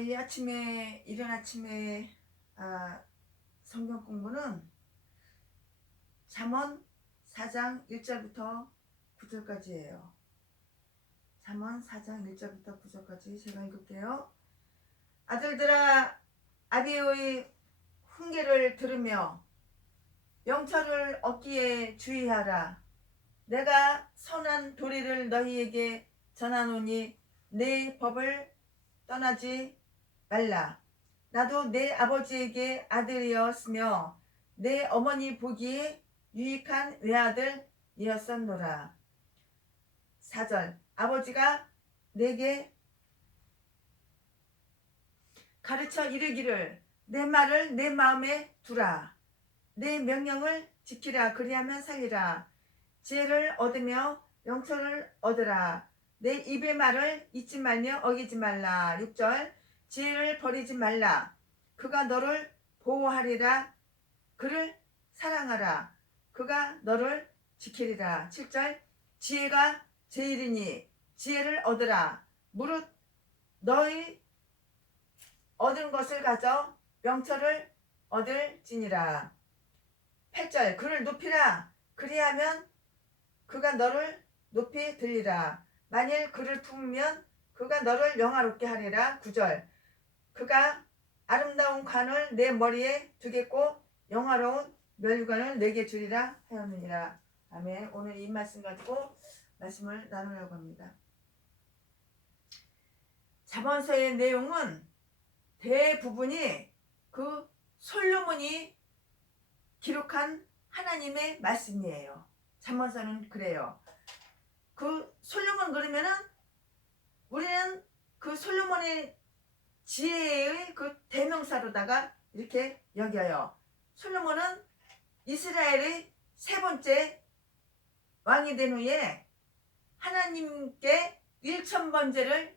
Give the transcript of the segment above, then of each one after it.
이 아침에 이른 아침에 성경 공부는 잠언 4장 1절부터 9절까지예요. 잠언 4장 1절부터 9절까지 제가 읽을게요. 아들들아, 아비의 훈계를 들으며 명철을 얻기에 주의하라. 내가 선한 도리를 너희에게 전하노니 내 법을 떠나지 말라. 나도 내 아버지에게 아들이었으며 내 어머니 보기에 유익한 외아들이었었노라. 4절. 아버지가 내게 가르쳐 이르기를 내 말을 내 마음에 두라. 내 명령을 지키라. 그리하면 살리라. 지혜를 얻으며 명철을 얻으라. 내 입의 말을 잊지 말며 어기지 말라. 6절. 지혜를 버리지 말라. 그가 너를 보호하리라. 그를 사랑하라. 그가 너를 지키리라. 7절. 지혜가 제일이니 지혜를 얻으라. 무릇 너희 얻은 것을 가져 명철을 얻을지니라. 8절. 그를 높이라. 그리하면 그가 너를 높이 들리라. 만일 그를 품으면 그가 너를 영화롭게 하리라. 9절. 그가 아름다운 관을 내 머리에 두겠고 영화로운 멸관을 내게 주리라 하였느니라. 아멘. 오늘 이 말씀 가지고 말씀을 나누려고 합니다. 잠언서의 내용은 대부분이 그 솔로몬이 기록한 하나님의 말씀이에요. 잠언서는 그래요. 그 솔로몬 그러면은 우리는 그 솔로몬의 지혜의 그 대명사로다가 이렇게 여겨요. 솔로몬은 이스라엘의 세 번째 왕이 된 후에 하나님께 1000번제를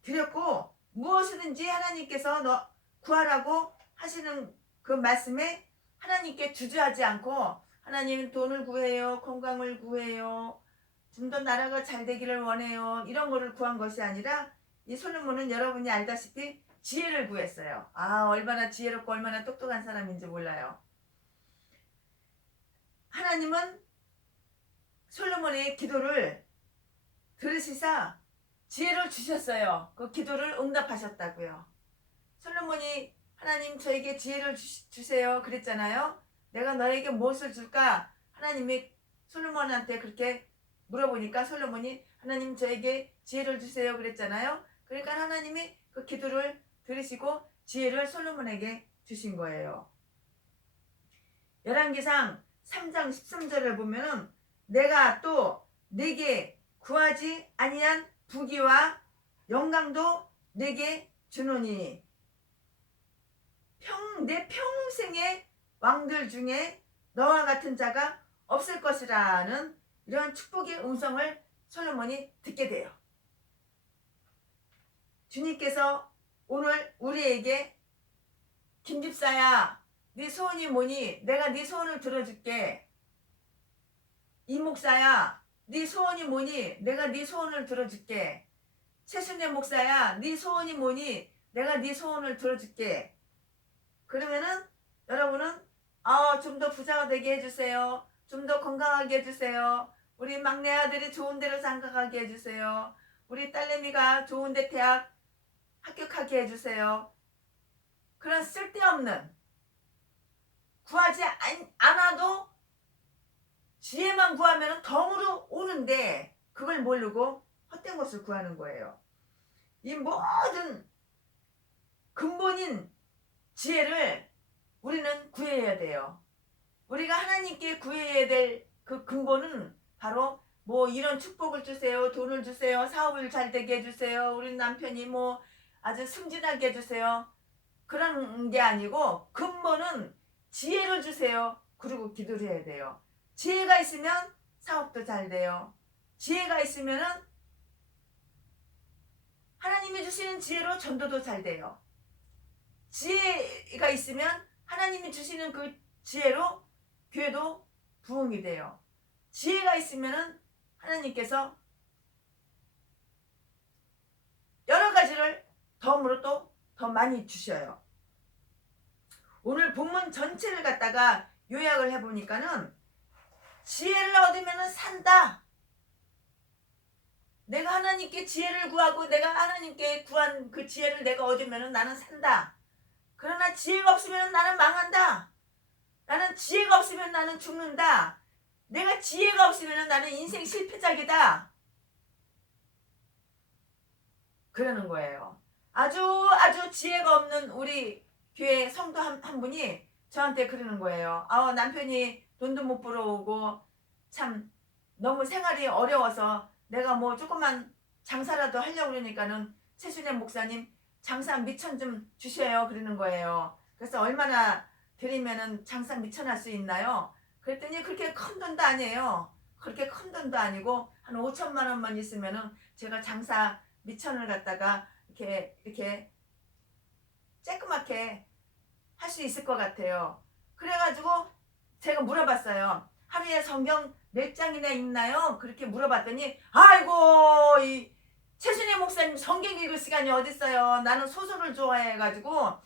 드렸고 무엇이든지 하나님께서 너 구하라고 하시는 그 말씀에 하나님께 주저하지 않고 하나님 돈을 구해요, 건강을 구해요, 좀 더 나라가 잘 되기를 원해요, 이런 거를 구한 것이 아니라 이 솔로몬은 여러분이 알다시피 지혜를 구했어요. 얼마나 지혜롭고 얼마나 똑똑한 사람인지 몰라요. 하나님은 솔로몬의 기도를 들으시사 지혜를 주셨어요. 그 기도를 응답하셨다고요. 솔로몬이 하나님 저에게 지혜를 주세요 그랬잖아요. 내가 너에게 무엇을 줄까? 하나님이 솔로몬한테 그렇게 물어보니까 솔로몬이 하나님 저에게 지혜를 주세요 그랬잖아요. 그러니까 하나님이 그 기도를 들으시고 지혜를 솔로몬에게 주신 거예요. 열왕기상 3장 13절을 보면은 내가 또 내게 구하지 아니한 부귀와 영광도 내게 주노니 내 평생의 왕들 중에 너와 같은 자가 없을 것이라는 이런 축복의 음성을 솔로몬이 듣게 돼요. 주님께서 오늘 우리에게 김집사야 네 소원이 뭐니? 내가 네 소원을 들어줄게. 이목사야 네 소원이 뭐니? 내가 네 소원을 들어줄게. 최순애 목사야 네 소원이 뭐니? 내가 네 소원을 들어줄게. 그러면은 여러분은 좀 더 부자가 되게 해주세요. 좀 더 건강하게 해주세요. 우리 막내 아들이 좋은 데로 장가가게 해주세요. 우리 딸내미가 좋은 데 대학 합격하게 해주세요. 그런 쓸데없는 구하지 않아도 지혜만 구하면 덤으로 오는데 그걸 모르고 헛된 것을 구하는 거예요. 이 모든 근본인 지혜를 우리는 구해야 돼요. 우리가 하나님께 구해야 될 그 근본은 바로 이런 축복을 주세요, 돈을 주세요, 사업을 잘 되게 해주세요, 우리 남편이 아주 승진하게 해주세요, 그런 게 아니고 근본은 지혜를 주세요. 그리고 기도를 해야 돼요. 지혜가 있으면 사업도 잘 돼요. 지혜가 있으면은 하나님이 주시는 지혜로 전도도 잘 돼요. 지혜가 있으면 하나님이 주시는 그 지혜로 교회도 부흥이 돼요. 지혜가 있으면은 하나님께서 여러 가지를 덤으로 또 더 많이 주셔요. 오늘 본문 전체를 갖다가 요약을 해보니까는 지혜를 얻으면 산다. 내가 하나님께 지혜를 구하고 내가 하나님께 구한 그 지혜를 내가 얻으면 나는 산다. 그러나 지혜가 없으면 나는 망한다. 나는 지혜가 없으면 나는 죽는다. 내가 지혜가 없으면 나는 인생 실패작이다. 그러는 거예요. 아주 지혜가 없는 우리 교회 성도 한 분이 저한테 그러는 거예요. 남편이 돈도 못 벌어오고 참 너무 생활이 어려워서 내가 뭐 조금만 장사라도 하려고 그러니까는 최순애 목사님 장사 미천 좀 주셔요 그러는 거예요. 그래서 얼마나 드리면은 장사 미천 할 수 있나요? 그랬더니 그렇게 큰 돈도 아니에요. 그렇게 큰 돈도 아니고 한 5천만 원만 있으면은 제가 장사 미천을 갖다가 이렇게 쬐끄맣게 할 수 있을 것 같아요. 그래가지고 제가 물어봤어요. 하루에 성경 몇 장이나 읽나요? 그렇게 물어봤더니 아이고 이 최순희 목사님 성경 읽을 시간이 어딨어요. 나는 소설을 좋아해가지고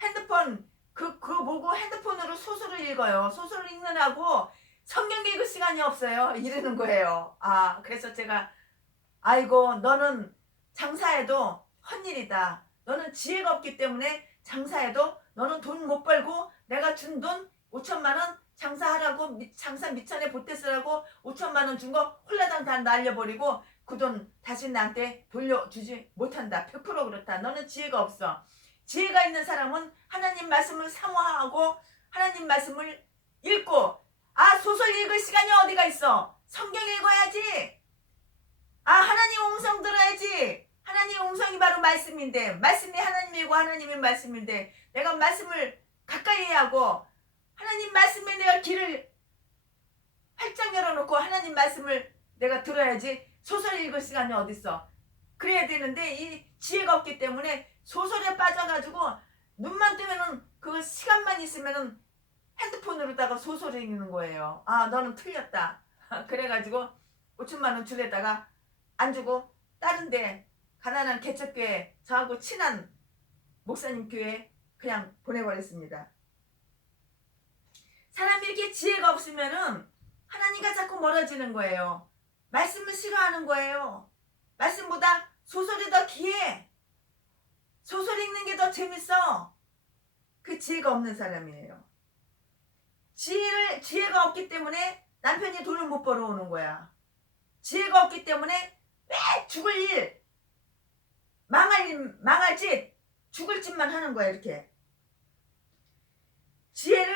핸드폰 그거 보고 핸드폰으로 소설을 읽어요. 소설을 읽느라고 성경 읽을 시간이 없어요. 이러는 거예요. 그래서 제가 아이고 너는 장사해도 헛일이다. 너는 지혜가 없기 때문에 장사해도 너는 돈 못 벌고 내가 준 돈 5천만 원 장사하라고 장사 미천에 보태 쓰라고 5천만 원 준 거 홀라당 다 날려버리고 그 돈 다시 나한테 돌려주지 못한다. 100% 그렇다. 너는 지혜가 없어. 지혜가 있는 사람은 하나님 말씀을 사모하고 하나님 말씀을 읽고 소설 읽을 시간이 어디가 있어. 성경 읽어야지. 하나님 음성 들어야지. 하나님 음성이 바로 말씀인데 말씀이 하나님이고 하나님의 말씀인데 내가 말씀을 가까이 하고 하나님 말씀에 내가 귀를 활짝 열어놓고 하나님 말씀을 내가 들어야지. 소설 읽을 시간이 어딨어. 그래야 되는데 이 지혜가 없기 때문에 소설에 빠져가지고 눈만 뜨면은 그 시간만 있으면은 핸드폰으로다가 소설을 읽는 거예요. 너는 틀렸다. 그래가지고 5천만 원 줄에다가 안 주고 다른데 가난한 개척교회 저하고 친한 목사님 교회 그냥 보내버렸습니다. 사람이 이렇게 지혜가 없으면은 하나님과 자꾸 멀어지는 거예요. 말씀을 싫어하는 거예요. 말씀보다 소설이 더 귀해. 소설 읽는 게 더 재밌어. 그 지혜가 없는 사람이에요. 지혜가 없기 때문에 남편이 돈을 못 벌어오는 거야. 지혜가 없기 때문에 왜 죽을 일, 망할 짓, 죽을 짓만 하는 거야. 이렇게 지혜를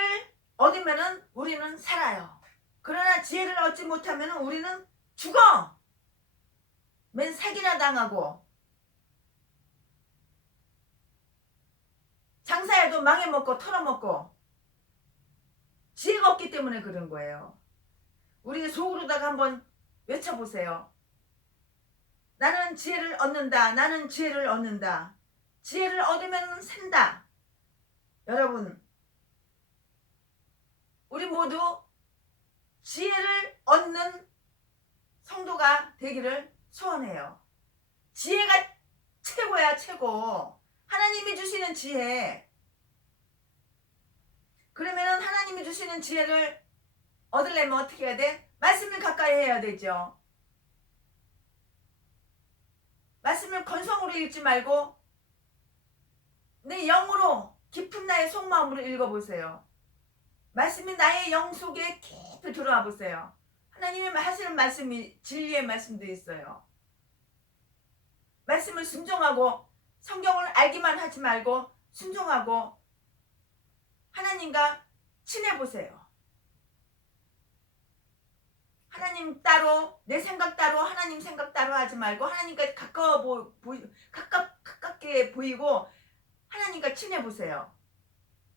얻으면은 우리는 살아요. 그러나 지혜를 얻지 못하면은 우리는 죽어. 맨 사기나 당하고 장사해도 망해먹고 털어먹고 지혜가 없기 때문에 그런 거예요. 우리 속으로다가 한번 외쳐보세요. 나는 지혜를 얻는다. 나는 지혜를 얻는다. 지혜를 얻으면 산다. 여러분 우리 모두 지혜를 얻는 성도가 되기를 소원해요. 지혜가 최고야 최고. 하나님이 주시는 지혜. 그러면은 하나님이 주시는 지혜를 얻으려면 어떻게 해야 돼? 말씀을 가까이 해야 되죠. 말씀을 건성으로 읽지 말고 내 영으로 깊은 나의 속마음으로 읽어보세요. 말씀이 나의 영 속에 깊이 들어와 보세요. 하나님이 하시는 말씀이 진리의 말씀도 있어요. 말씀을 순종하고 성경을 알기만 하지 말고 순종하고 하나님과 친해보세요. 하나님 따로 내 생각 따로 하나님 생각 따로 하지 말고 하나님과 가깝게 보이고 하나님과 친해보세요.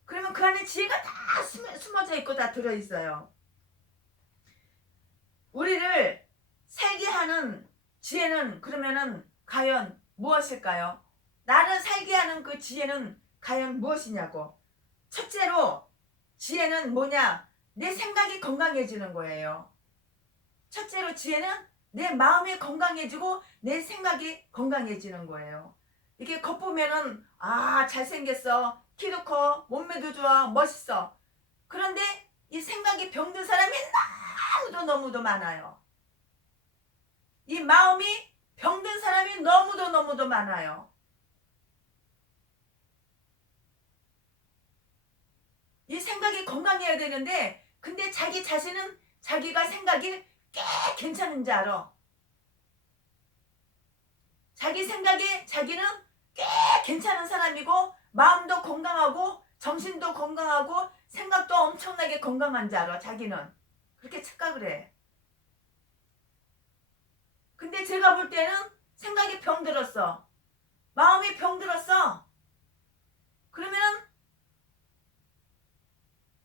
그러면 그 안에 지혜가 다 숨어져 있고 다 들어있어요. 우리를 살게 하는 지혜는 그러면은 과연 무엇일까요? 나를 살게 하는 그 지혜는 과연 무엇이냐고. 첫째로 지혜는 뭐냐? 내 생각이 건강해지는 거예요. 첫째로 지혜는 내 마음이 건강해지고 내 생각이 건강해지는 거예요. 이게 겉보면은 잘생겼어, 키도 커, 몸매도 좋아, 멋있어. 그런데 이 생각이 병든 사람이 너무도 많아요. 이 마음이 병든 사람이 너무도 많아요. 이 생각이 건강해야 되는데 근데 자기 자신은 자기가 생각이 꽤 괜찮은지 알아. 자기 생각에 자기는 꽤 괜찮은 사람이고 마음도 건강하고 정신도 건강하고 생각도 엄청나게 건강한 줄 알아. 자기는 그렇게 착각을 해. 근데 제가 볼 때는 생각이 병들었어, 마음이 병들었어. 그러면은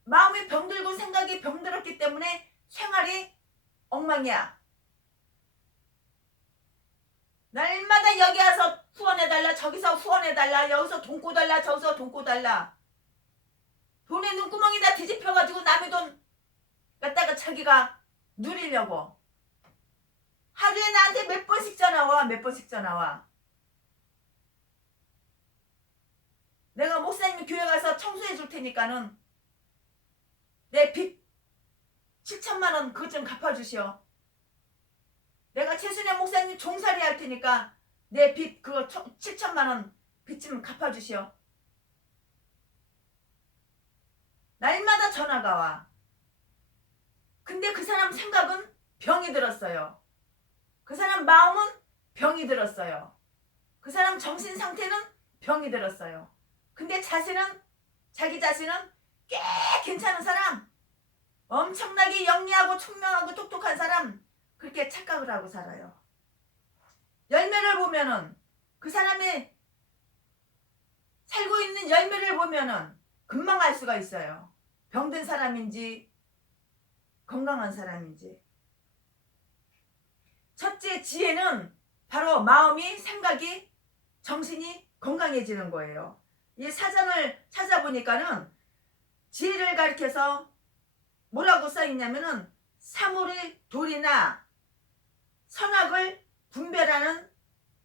마음이 병들고 생각이 병들었기 때문에 생활이 엉망이야. 날마다 여기 와서 후원해달라, 저기서 후원해달라, 여기서 돈 꿔달라, 저기서 돈 꿔달라. 돈에 눈구멍이 다 뒤집혀가지고 남의 돈 갖다가 자기가 누리려고. 하루에 나한테 몇 번씩 전화와, 몇 번씩 전화와. 내가 목사님 교회 가서 청소해 줄 테니까는 내 빚 7천만 원 그것 좀 갚아주시오. 내가 최순애 목사님 종살이 할 테니까 내 빚 그거 7천만 원 빚 좀 갚아주시오. 날마다 전화가 와. 근데 그 사람 생각은 병이 들었어요. 그 사람 마음은 병이 들었어요. 그 사람 정신 상태는 병이 들었어요. 근데 자기 자신은 꽤 괜찮은 사람, 엄청나게 영리하고 총명하고 똑똑한 사람, 그렇게 착각을 하고 살아요. 열매를 보면은 그 사람이 살고 있는 열매를 보면은 금방 알 수가 있어요. 병든 사람인지 건강한 사람인지. 첫째 지혜는 바로 마음이, 생각이, 정신이 건강해지는 거예요. 이 사전을 찾아보니까는 지혜를 가리켜서 뭐라고 써있냐면은 사물의 도리나 선악을 분별하는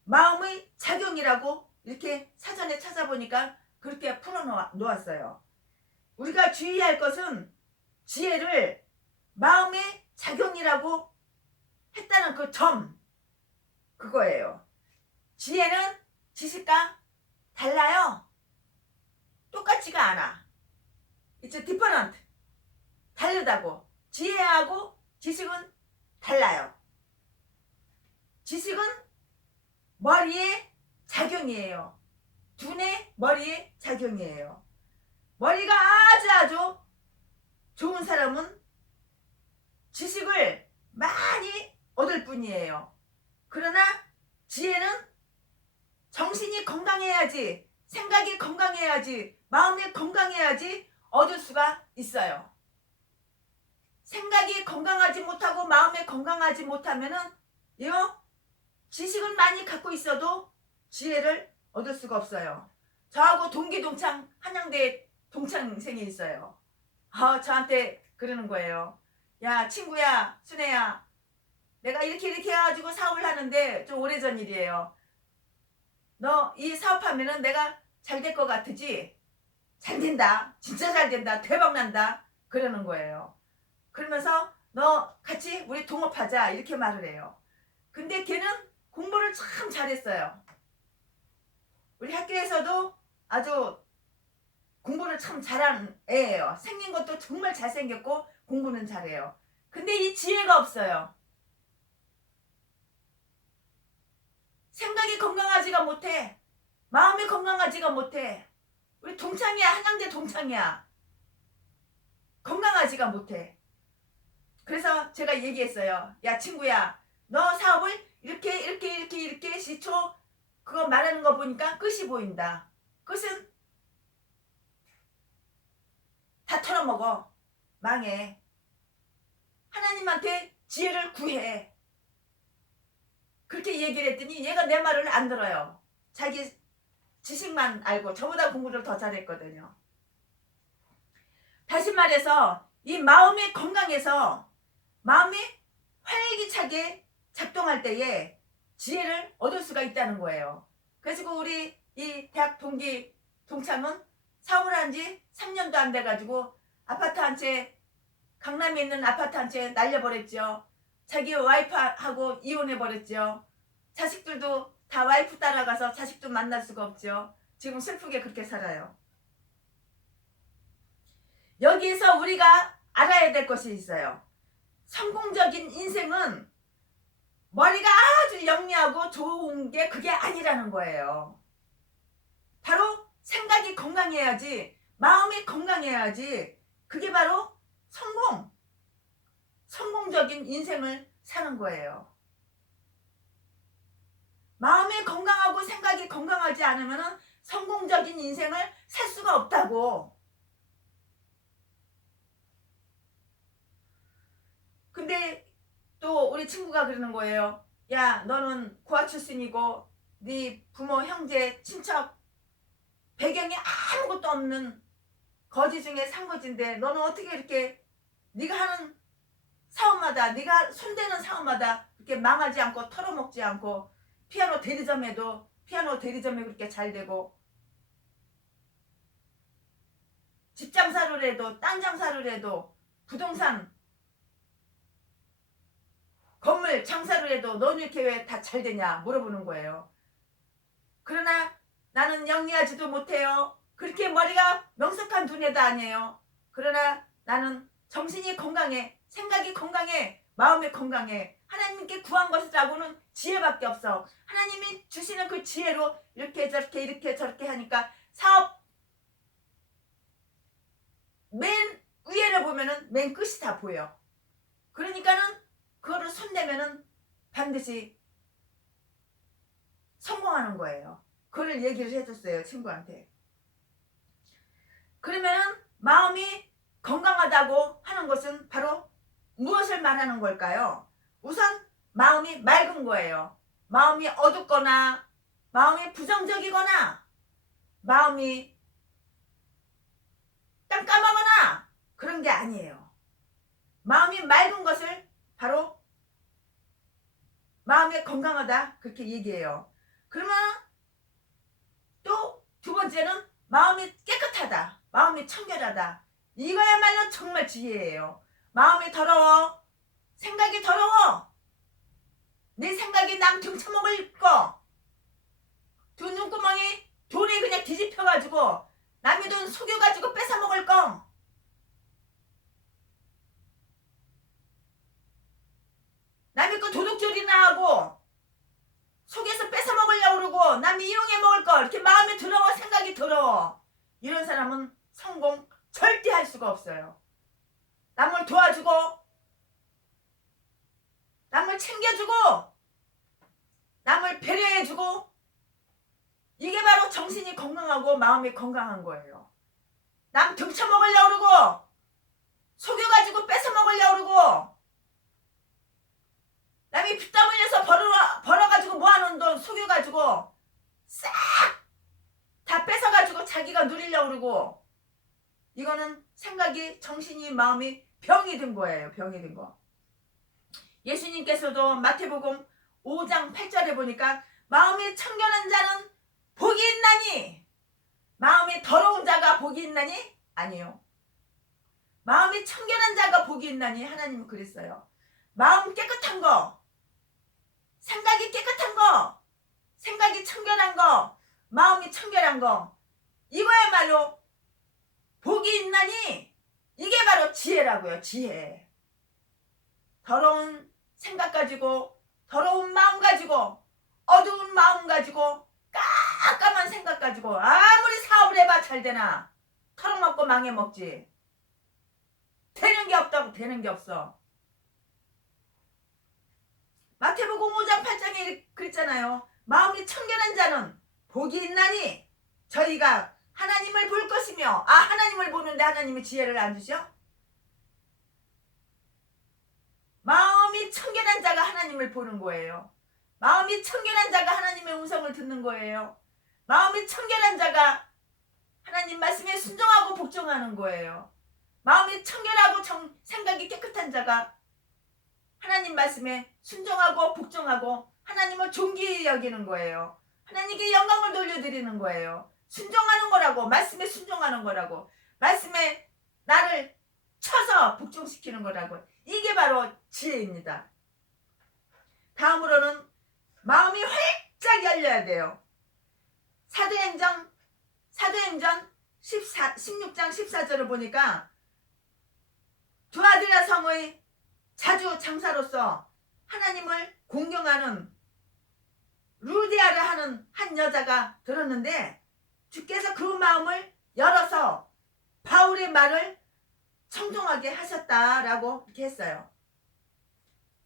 마음의 작용이라고 이렇게 사전에 찾아보니까 그렇게 풀어놓았어요. 우리가 주의할 것은 지혜를 마음의 작용이라고 했다는 그 점, 그거예요. 지혜는 지식과 달라요. 똑같지가 않아. It's different. 다르다고. 지혜하고 지식은 달라요. 지식은 머리의 작용이에요. 두뇌 머리의 작용이에요. 머리가 아주 좋은 사람은 지식을 많이 얻을 뿐이에요. 그러나 지혜는 정신이 건강해야지, 생각이 건강해야지, 마음이 건강해야지 얻을 수가 있어요. 생각이 건강하지 못하고 마음이 건강하지 못하면은 지식은 많이 갖고 있어도 지혜를 얻을 수가 없어요. 저하고 동기동창 한양대 동창생이 있어요. 저한테 그러는 거예요. 야 친구야, 순애야, 내가 이렇게 해가지고 사업을 하는데 좀 오래전 일이에요. 너 이 사업하면은 내가 잘 될 것 같으지? 잘 된다, 진짜 잘 된다, 대박 난다, 그러는 거예요. 그러면서 너 같이 우리 동업하자 이렇게 말을 해요. 근데 걔는 공부를 참 잘했어요. 우리 학교에서도 아주 공부를 참 잘하는 애예요. 생긴 것도 정말 잘생겼고 공부는 잘해요. 근데 이 지혜가 없어요. 생각이 건강하지가 못해. 마음이 건강하지가 못해. 우리 동창이야, 한양대 동창이야. 건강하지가 못해. 그래서 제가 얘기했어요. 야 친구야, 너 사업을 이렇게 시초 그거 말하는 거 보니까 끝이 보인다. 끝은 다 털어먹어. 망해. 하나님한테 지혜를 구해. 그렇게 얘기를 했더니 얘가 내 말을 안 들어요. 자기 지식만 알고 저보다 공부를 더 잘했거든요. 다시 말해서 이 마음이 건강해서 마음이 활기차게 작동할 때에 지혜를 얻을 수가 있다는 거예요. 그래서 우리 이 대학 동기 동창은 사업을 한 지 3년도 안 돼가지고 아파트 한 채, 강남에 있는 아파트 한 채 날려버렸죠. 자기 와이프하고 이혼해버렸죠. 자식들도 다 와이프 따라가서 자식도 만날 수가 없죠. 지금 슬프게 그렇게 살아요. 여기에서 우리가 알아야 될 것이 있어요. 성공적인 인생은 머리가 아주 영리하고 좋은 게 그게 아니라는 거예요. 바로 생각이 건강해야지, 마음이 건강해야지, 그게 바로 성공적인 인생을 사는 거예요. 마음이 건강하고 생각이 건강하지 않으면 성공적인 인생을 살 수가 없다고. 근데 또 우리 친구가 그러는 거예요. 야, 너는 고아 출신이고 네 부모, 형제, 친척 배경이 아무것도 없는 거지 중에 산거지인데 너는 어떻게 이렇게 네가 하는 사업마다, 네가 손대는 사업마다 그렇게 망하지 않고 털어먹지 않고 피아노 대리점에 그렇게 잘 되고, 집 장사를 해도 땅 장사를 해도 부동산 건물 장사를 해도 너는 이렇게 왜 다 잘 되냐 물어보는 거예요. 그러나 나는 영리하지도 못해요. 그렇게 머리가 명석한 두뇌도 아니에요. 그러나 나는 정신이 건강해, 생각이 건강해, 마음이 건강해. 하나님께 구한 것이라고는 지혜밖에 없어. 하나님이 주시는 그 지혜로 이렇게 저렇게 이렇게 저렇게 하니까 사업 맨 위에를 보면은 맨 끝이 다 보여. 그러니까는 그거를 손대면은 반드시 성공하는 거예요. 그걸 얘기를 해줬어요, 친구한테. 그러면은 마음이 건강하다고 하는 것은 바로 무엇을 말하는 걸까요? 우선 마음이 맑은 거예요. 마음이 어둡거나 마음이 부정적이거나 마음이 깜깜하거나 그런 게 아니에요. 마음이 맑은 것을 바로 마음이 건강하다 그렇게 얘기해요. 그러면 또 두 번째는 마음이 깨끗하다, 마음이 청결하다. 이거야말로 정말 지혜예요. 마음이 더러워, 생각이 더러워, 내 생각이 남 등쳐먹을 거, 두 눈구멍이 돈이 그냥 뒤집혀가지고 남의 돈 속여가지고 뺏어먹을 거, 남의 거 도둑질이나 하고 속에서 뺏어먹으려고 그러고 남이 이용해 먹을 거, 이렇게 마음이 더러워, 생각이 더러워, 이런 사람은 성공 절대 할 수가 없어요. 남을 도와주고 남을 챙겨주고 남을 배려해주고, 이게 바로 정신이 건강하고 마음이 건강한 거예요. 남 등쳐먹으려고 그러고 속여가지고 뺏어먹으려고 그러고 남이 피땀 흘려서 벌어가지고 모아놓은 돈 속여가지고 싹 다 뺏어가지고 자기가 누리려고 그러고, 이거는 생각이, 정신이, 마음이 병이 든 거예요. 병이 든 거. 예수님께서도 마태복음 5장 8절에 보니까 마음이 청결한 자는 복이 있나니, 마음이 더러운 자가 복이 있나니? 아니요. 마음이 청결한 자가 복이 있나니 하나님은 그랬어요. 마음 깨끗한 거, 생각이 깨끗한 거, 생각이 청결한 거, 마음이 청결한 거, 이거야말로 복이 있나니, 이게 바로 지혜라고요. 지혜. 더러운 생각 가지고, 더러운 마음 가지고, 어두운 마음 가지고, 깜깜한 생각 가지고 아무리 사업을 해봐 잘 되나? 털어먹고 망해먹지. 되는 게 없다고. 되는 게 없어. 마태복음 5장 8장에 그랬잖아요. 마음이 청결한 자는 복이 있나니 저희가 하나님을 볼 것이며. 아, 하나님을 보는데 하나님이 지혜를 안 주셔? 마음이 청결한 자가 하나님을 보는 거예요. 마음이 청결한 자가 하나님의 음성을 듣는 거예요. 마음이 청결한 자가 하나님 말씀에 순종하고 복종하는 거예요. 마음이 청결하고 생각이 깨끗한 자가 하나님 말씀에 순종하고 복종하고 하나님을 존귀히 여기는 거예요. 하나님께 영광을 돌려드리는 거예요. 순종하는 거라고. 말씀에 순종하는 거라고. 말씀에 나를 쳐서 복종시키는 거라고. 이게 바로 지혜입니다. 다음으로는 마음이 활짝 열려야 돼요. 사도행전 16장 14절을 보니까 두아디라 성의 자주 장사로서 하나님을 공경하는 루디아를 하는 한 여자가 들었는데 주께서 그 마음을 열어서 바울의 말을 청종하게 하셨다라고 이렇게 했어요.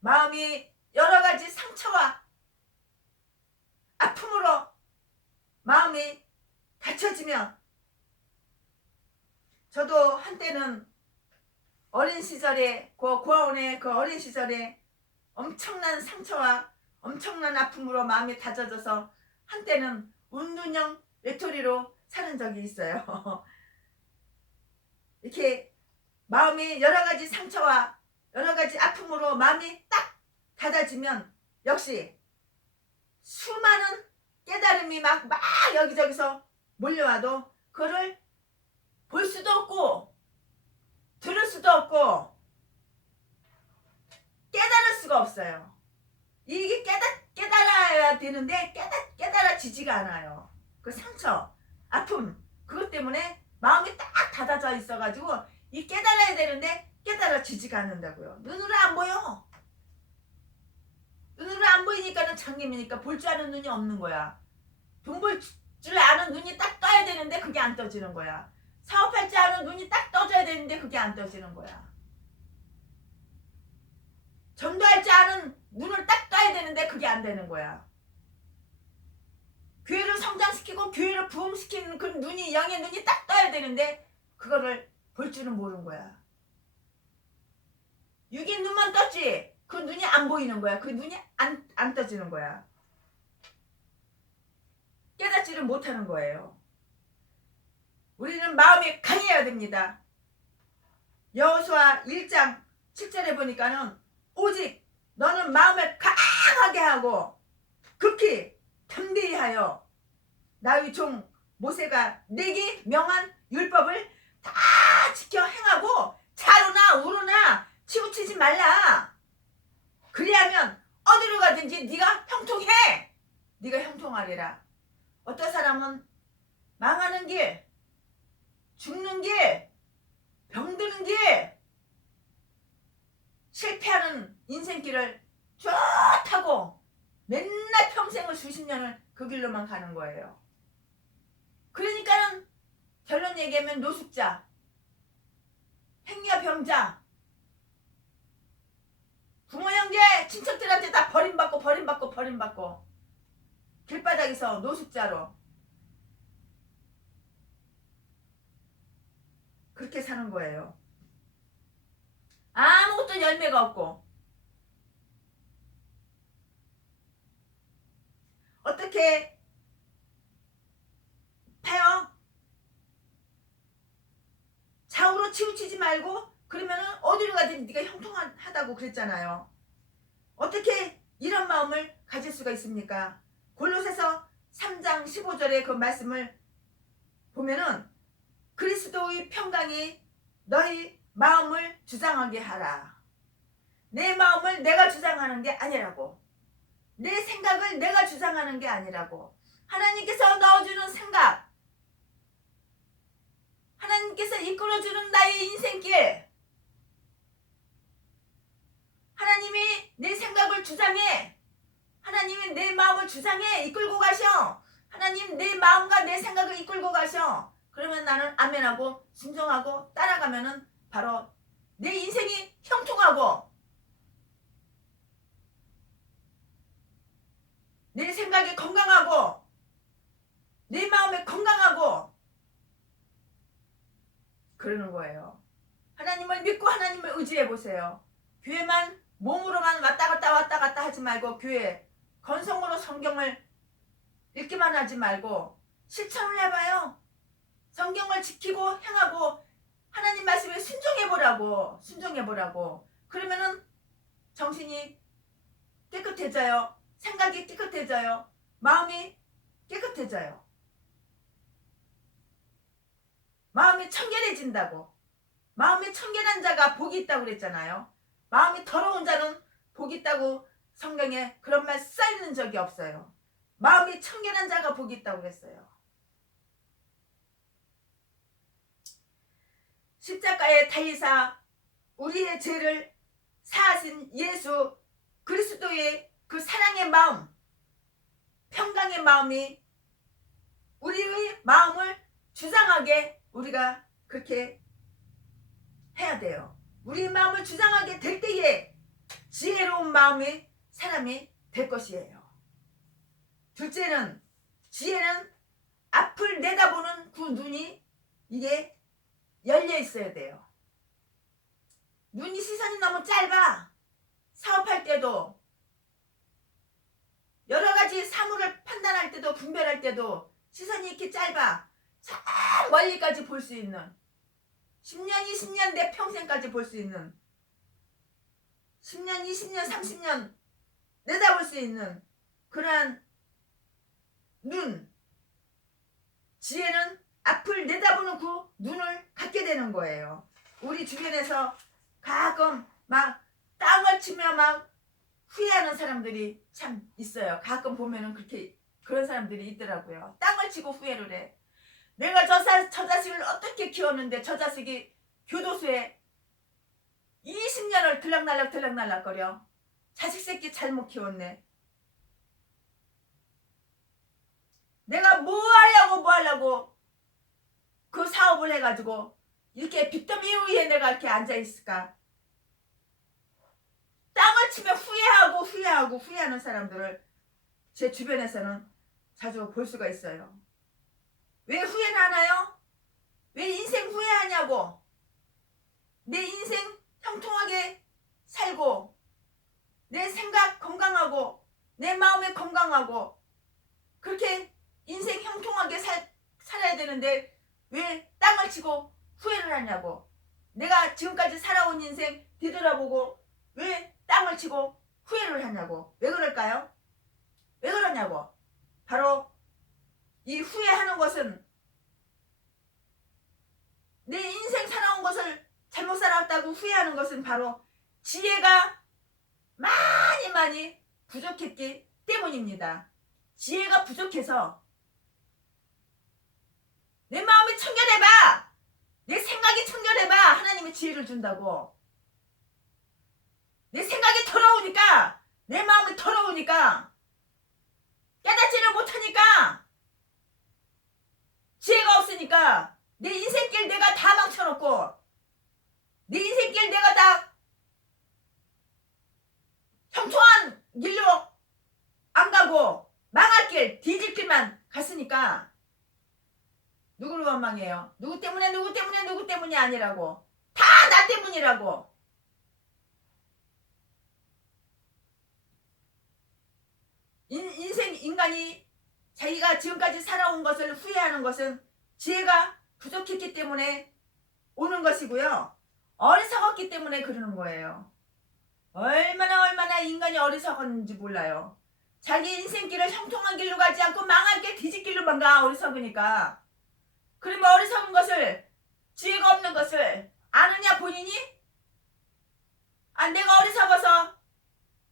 마음이 여러 가지 상처와 아픔으로 마음이 닫혀지면, 저도 한때는 어린 시절에 고아원의 그 어린 시절에 엄청난 상처와 엄청난 아픔으로 마음이 다져져서 한때는 운둔형 외톨이로 사는 적이 있어요. 이렇게 마음이 여러 가지 상처와 여러 가지 아픔으로 마음이 딱 닫아지면 역시 수많은 깨달음이 막 여기저기서 몰려와도 그거를 볼 수도 없고 들을 수도 없고 깨달을 수가 없어요. 이게 깨달아야 되는데 깨달아지지가 않아요. 그 상처, 아픔, 그것 때문에 마음이 딱 닫아져 있어가지고 이 깨달아야 되는데 깨달아지지가 않는다고요. 눈으로 안 보여. 눈으로 안 보이니까는 장님이니까 볼 줄 아는 눈이 없는 거야. 돈 벌 줄 아는 눈이 딱 떠야 되는데 그게 안 떠지는 거야. 사업할 줄 아는 눈이 딱 떠져야 되는데 그게 안 떠지는 거야. 전도할 줄 아는 눈을 딱 떠야 되는데 그게 안 되는 거야. 교회를 성장시키고 교회를 부흥시키는 그 눈이, 영의 눈이 딱 떠야 되는데 그거를 볼 줄은 모르는 거야. 육인 눈만 떴지 그 눈이 안 보이는 거야. 그 눈이 안 떠지는 거야. 깨닫지를 못하는 거예요. 우리는 마음이 강해야 됩니다. 여호수아 1장 7절에 보니까는 오직 너는 마음을 강하게 하고 극히 담대히 하여 나의 종 모세가 내게 명한 율법을 다 지켜 행하고 자루나 우루나 치우치지 말라. 그리하면 어디로 가든지 네가 형통해. 네가 형통하리라. 어떤 사람은 망하는 길, 죽는 길, 병드는 길, 실패하는 인생길을 쭉 타고 맨날 평생을 수십 년을 그 길로만 가는 거예요. 그러니까는 결론 얘기하면 노숙자, 행여 병자, 부모 형제 친척들한테 다 버림받고 길바닥에서 노숙자로 그렇게 사는 거예요. 아무것도 열매가 없고. 어떻게 해요? 좌우로 치우치지 말고 그러면은 어디로 가든지 네가 형통하다고 그랬잖아요. 어떻게 이런 마음을 가질 수가 있습니까? 골로새서 3장 15절의 그 말씀을 보면은 그리스도의 평강이 너희 마음을 주장하게 하라. 내 마음을 내가 주장하는 게 아니라고. 내 생각을 내가 주장하는 게 아니라고. 하나님께서 넣어주는 생각, 하나님께서 이끌어주는 나의 인생길, 하나님이 내 생각을 주장해. 하나님이 내 마음을 주장해. 이끌고 가셔. 하나님 내 마음과 내 생각을 이끌고 가셔. 그러면 나는 아멘하고 순종하고 따라가면은 바로 내 인생이 형통하고 내 생각이 건강하고 내 마음이 건강하고 그러는 거예요. 하나님을 믿고 하나님을 의지해 보세요. 교회만 몸으로만 왔다 갔다 하지 말고 교회 건성으로 성경을 읽기만 하지 말고 실천을 해봐요. 성경을 지키고 행하고 하나님 말씀에 순종해보라고. 그러면은 정신이 깨끗해져요. 생각이 깨끗해져요. 마음이 깨끗해져요. 마음이 청결해진다고. 마음이 청결한 자가 복이 있다고 그랬잖아요. 마음이 더러운 자는 복이 있다고 성경에 그런 말 써있는 적이 없어요. 마음이 청결한 자가 복이 있다고 그랬어요. 십자가에 달리사 우리의 죄를 사하신 예수 그리스도의 그 사랑의 마음, 평강의 마음이 우리의 마음을 주장하게 우리가 그렇게 해야 돼요. 우리 마음을 주장하게 될 때에 지혜로운 마음의 사람이 될 것이에요. 둘째는 지혜는 앞을 내다보는 그 눈이 이게 열려 있어야 돼요. 눈이 시선이 너무 짧아. 사업할 때도 여러 가지 사물을 판단할 때도 분별할 때도 시선이 이렇게 짧아. 저 멀리까지 볼 수 있는 10년, 20년 내 평생까지 볼 수 있는 10년, 20년, 30년 내다볼 수 있는 그러한 눈. 지혜는 앞을 내다보는 그 눈을 갖게 되는 거예요. 우리 주변에서 가끔 막 땅을 치며 막 후회하는 사람들이 참 있어요. 가끔 보면은 그렇게 그런 사람들이 있더라고요. 땅을 치고 후회를 해. 내가 저 자식을 어떻게 키웠는데 저 자식이 교도소에 20년을 들락날락 거려. 자식 새끼 잘못 키웠네. 내가 뭐 하려고 그 사업을 해가지고 이렇게 빚더미 위에 내가 이렇게 앉아있을까. 땅을 치며 후회하는 사람들을 제 주변에서는 자주 볼 수가 있어요. 왜 후회는 하나요? 왜 인생 후회하냐고. 내 인생 형통하게 살고 내 생각 건강하고 내 마음이 건강하고 그렇게 인생 형통하게 살아야 되는데 왜 땅을 치고 후회를 하냐고. 내가 지금까지 살아온 인생 뒤돌아보고 왜 땅을 치고 후회를 하냐고. 왜 그럴까요? 왜 그러냐고. 바로 이 후회하는 것은 내 인생 살아온 것을 잘못 살아왔다고 후회하는 것은 바로 지혜가 많이 부족했기 때문입니다. 지혜가 부족해서 내 마음이 청결해봐. 내 생각이 청결해봐. 하나님이 지혜를 준다고. 내 생각이 더러우니까 내 마음이 더러우니까 깨닫지를 못하니까 지혜가 없으니까 내 인생길 내가 다 망쳐놓고 내 인생길 내가 다 형통한 길로 안 가고 망할 길 뒤질 길만 갔으니까 누구를 원망해요? 누구 때문이 아니라고. 다 나 때문이라고. 인간이 자기가 지금까지 살아온 것을 후회하는 것은 지혜가 부족했기 때문에 오는 것이고요. 어리석었기 때문에 그러는 거예요. 얼마나 인간이 어리석었는지 몰라요. 자기 인생길을 형통한 길로 가지 않고 망할 길 뒤집길로만 가. 어리석으니까. 그러면 어리석은 것을 지혜가 없는 것을 아느냐 본인이? 아 내가 어리석어서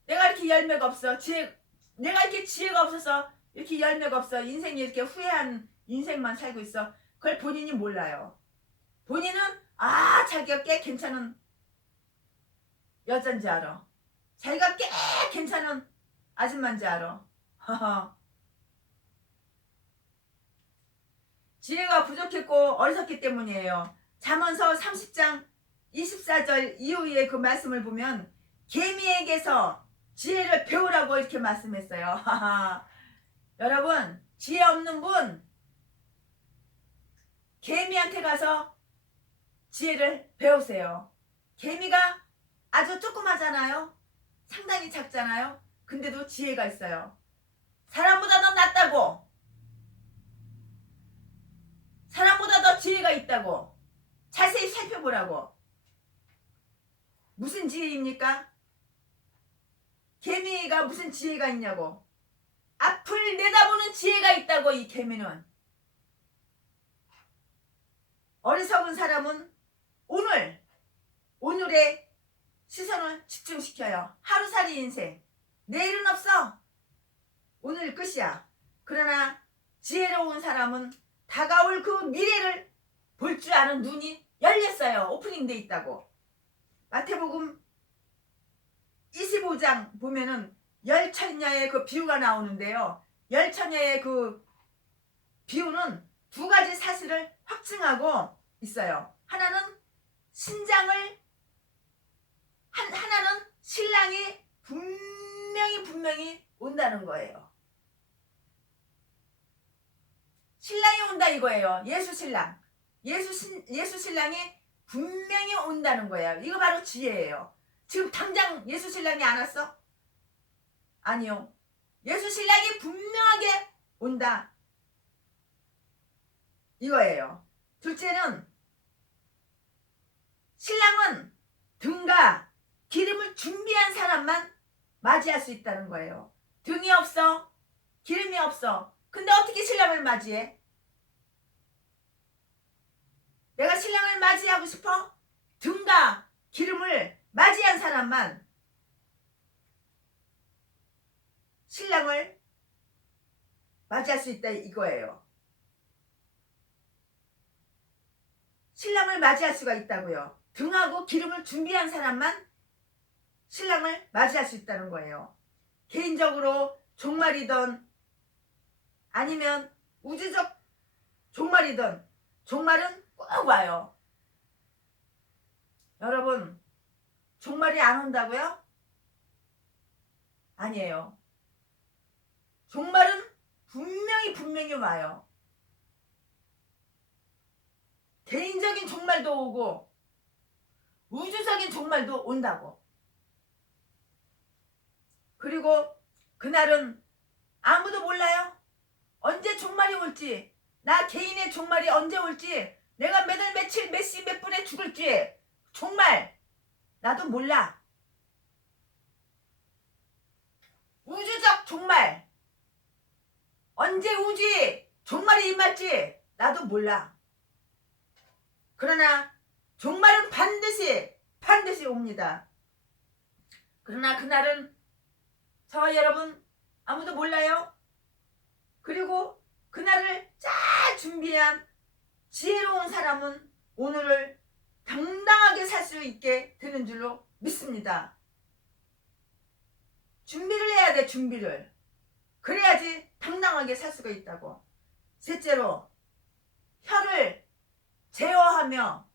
내가 이렇게 열매가 없어. 내가 이렇게 지혜가 없어서 이렇게 열매가 없어. 인생이 이렇게 후회한 인생만 살고 있어. 그걸 본인이 몰라요. 본인은 자기가 꽤 괜찮은 여잔지 알아. 자기가 꽤 괜찮은 아줌마인지 알아. 지혜가 부족했고 어리석기 때문이에요. 잠언서 30장 24절 이후에 그 말씀을 보면 개미에게서 지혜를 배우라고 이렇게 말씀했어요. 여러분 지혜 없는 분 개미한테 가서 지혜를 배우세요. 개미가 아주 조그마잖아요. 상당히 작잖아요. 근데도 지혜가 있어요. 사람보다 더 낫다고. 사람보다 더 지혜가 있다고. 자세히 살펴보라고. 무슨 지혜입니까? 개미가 무슨 지혜가 있냐고. 앞을 내다보는 지혜가 있다고. 이 개미는. 어리석은 사람은 오늘의 시선을 집중시켜요. 하루살이 인생. 내일은 없어. 오늘 끝이야. 그러나 지혜로운 사람은 다가올 그 미래를 볼 줄 아는 눈이 열렸어요. 오프닝 돼 있다고. 마태복음 25장 보면은 열처녀의 그 비유가 나오는데요. 열처녀의 그 비유는 두 가지 사실을 확증하고 있어요. 하나는 하나는 신랑이 분명히 온다는 거예요. 신랑이 온다 이거예요. 예수 신랑. 예수 신랑이 분명히 온다는 거예요. 이거 바로 지혜예요. 지금 당장 예수 신랑이 안 왔어? 아니요. 예수 신랑이 분명하게 온다. 이거예요. 둘째는 신랑은 등과 기름을 준비한 사람만 맞이할 수 있다는 거예요. 등이 없어. 기름이 없어. 근데 어떻게 신랑을 맞이해? 내가 신랑을 맞이하고 싶어? 등과 기름을 맞이한 사람만 신랑을 맞이할 수 있다 이거예요. 신랑을 맞이할 수가 있다고요. 등하고 기름을 준비한 사람만 신랑을 맞이할 수 있다는 거예요. 개인적으로 종말이든 아니면 우주적 종말이든 종말은 꼭 와요. 여러분, 종말이 안 온다고요? 아니에요. 종말은 분명히 와요. 개인적인 종말도 오고 우주적인 종말도 온다고. 그리고 그날은 아무도 몰라요. 언제 종말이 올지, 나 개인의 종말이 언제 올지, 내가 몇 월 며칠 몇 시 몇 분에 죽을지 종말 나도 몰라. 우주적 종말 언제 우주에 종말이 임할지 나도 몰라. 그러나 종말은 반드시 옵니다. 그러나 그날은 저와 여러분 아무도 몰라요. 그리고 그날을 잘 준비한 지혜로운 사람은 오늘을 당당하게 살 수 있게 되는 줄로 믿습니다. 준비를 해야 돼. 준비를. 그래야지 당당하게 살 수가 있다고. 셋째로 혀를 제어하며